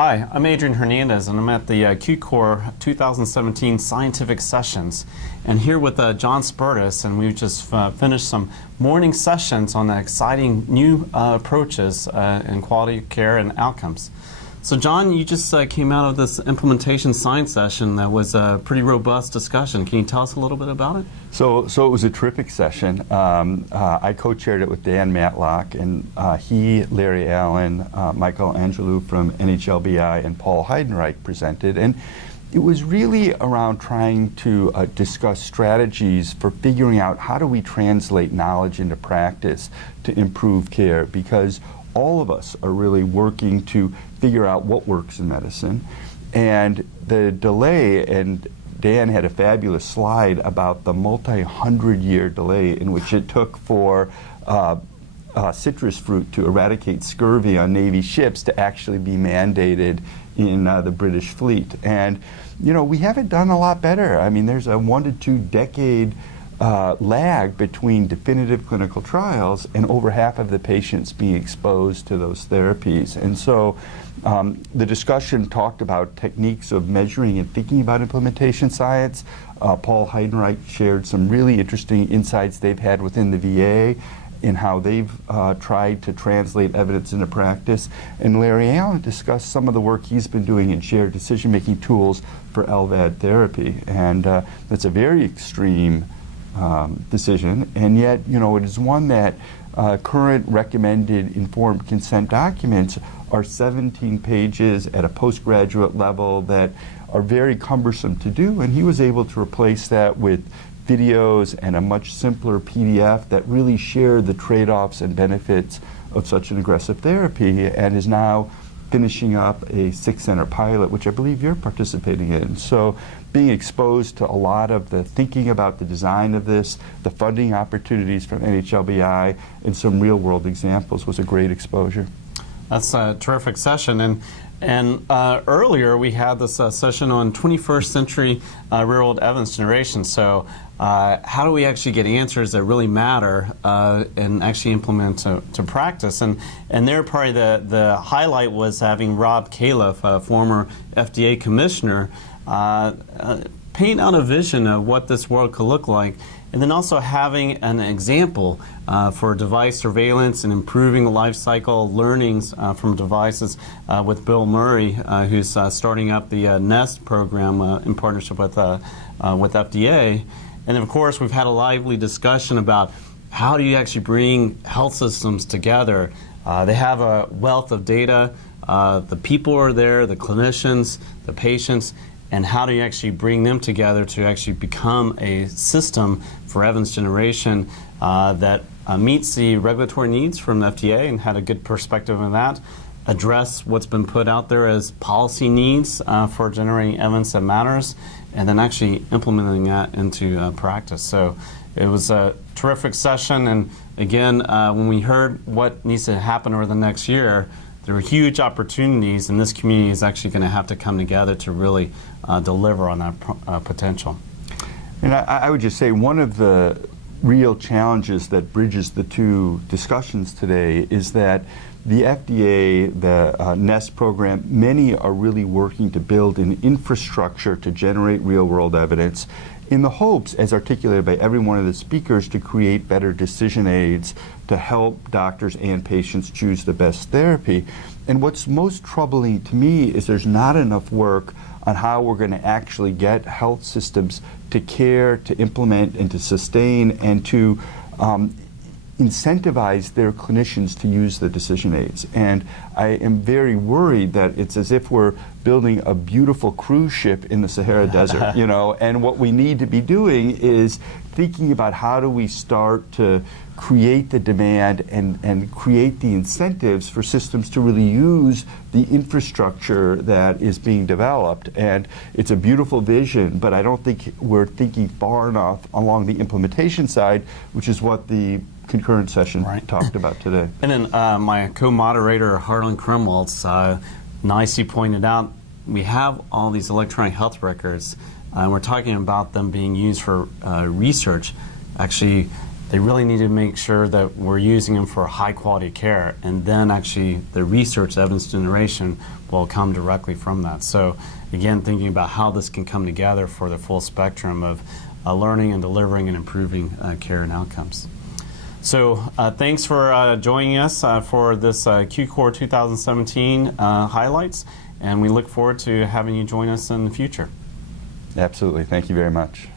Hi, I'm Adrian Hernandez, and I'm at the QCOR 2017 Scientific Sessions, and here with John Spertus, and we've just finished some morning sessions on the exciting new approaches in quality of care and outcomes. So John, you just came out of this implementation science session that was a pretty robust discussion. Can you tell us a little bit about it? So it was a terrific session. I co-chaired it with Dan Matlock, and he, Larry Allen, Michael Angelou from NHLBI, and Paul Heidenreich presented. And it was really around trying to discuss strategies for figuring out how do we translate knowledge into practice to improve care, because all of us are really working to figure out what works in medicine. And the delay, and Dan had a fabulous slide about the multi-hundred-year delay in which it took for citrus fruit to eradicate scurvy on Navy ships to actually be mandated in the British fleet. And, you know, we haven't done a lot better. I mean, there's a 1 to 2 decade lag between definitive clinical trials and over half of the patients being exposed to those therapies. And so the discussion talked about techniques of measuring and thinking about implementation science. Paul Heidenreich shared some really interesting insights they've had within the VA in how they've tried to translate evidence into practice. And Larry Allen discussed some of the work he's been doing in shared decision-making tools for LVAD therapy. And that's a very extreme decision, and yet, you know, it is one that current recommended informed consent documents are 17 pages at a postgraduate level that are very cumbersome to do, and he was able to replace that with videos and a much simpler PDF that really shared the trade-offs and benefits of such an aggressive therapy, and is now finishing up a 6-center pilot, which I believe you're participating in. So being exposed to a lot of the thinking about the design of this, the funding opportunities from NHLBI, and some real-world examples was a great exposure. That's a terrific session. And earlier we had this session on 21st century real-world evidence generation. So how do we actually get answers that really matter and actually implement to practice? And there probably the highlight was having Rob Califf, a former FDA commissioner, paint out a vision of what this world could look like, and then also having an example for device surveillance and improving the life cycle learnings from devices with Bill Murray, who's starting up the NEST program in partnership with FDA. And then, of course, we've had a lively discussion about how do you actually bring health systems together. They have a wealth of data. The people are there, the clinicians, the patients, and how do you actually bring them together to actually become a system for evidence generation that meets the regulatory needs from the FDA and had a good perspective on that, address what's been put out there as policy needs for generating evidence that matters, and then actually implementing that into practice. So it was a terrific session, and again, when we heard what needs to happen over the next year, there are huge opportunities, and this community is actually going to have to come together to really deliver on that potential. And I would just say one of the real challenges that bridges the two discussions today is that the FDA, the NEST program, many are really working to build an infrastructure to generate real-world evidence in the hopes, as articulated by every one of the speakers, to create better decision aids to help doctors and patients choose the best therapy. And what's most troubling to me is there's not enough work on how we're going to actually get health systems to care, to implement, and to sustain, and to incentivize their clinicians to use the decision aids. And I am very worried that it's as if we're building a beautiful cruise ship in the Sahara Desert, you know, and what we need to be doing is thinking about how do we start to create the demand and create the incentives for systems to really use the infrastructure that is being developed. And it's a beautiful vision, but I don't think we're thinking far enough along the implementation side, which is what the concurrent session talked about today. And then my co-moderator, Harlan Krumwaltz, nicely pointed out we have all these electronic health records, and we're talking about them being used for research. Actually, they really need to make sure that we're using them for high quality care, and then actually the research evidence generation will come directly from that. So again, thinking about how this can come together for the full spectrum of learning and delivering and improving care and outcomes. So thanks for joining us for this QCOR 2017 highlights, and we look forward to having you join us in the future. Absolutely. Thank you very much.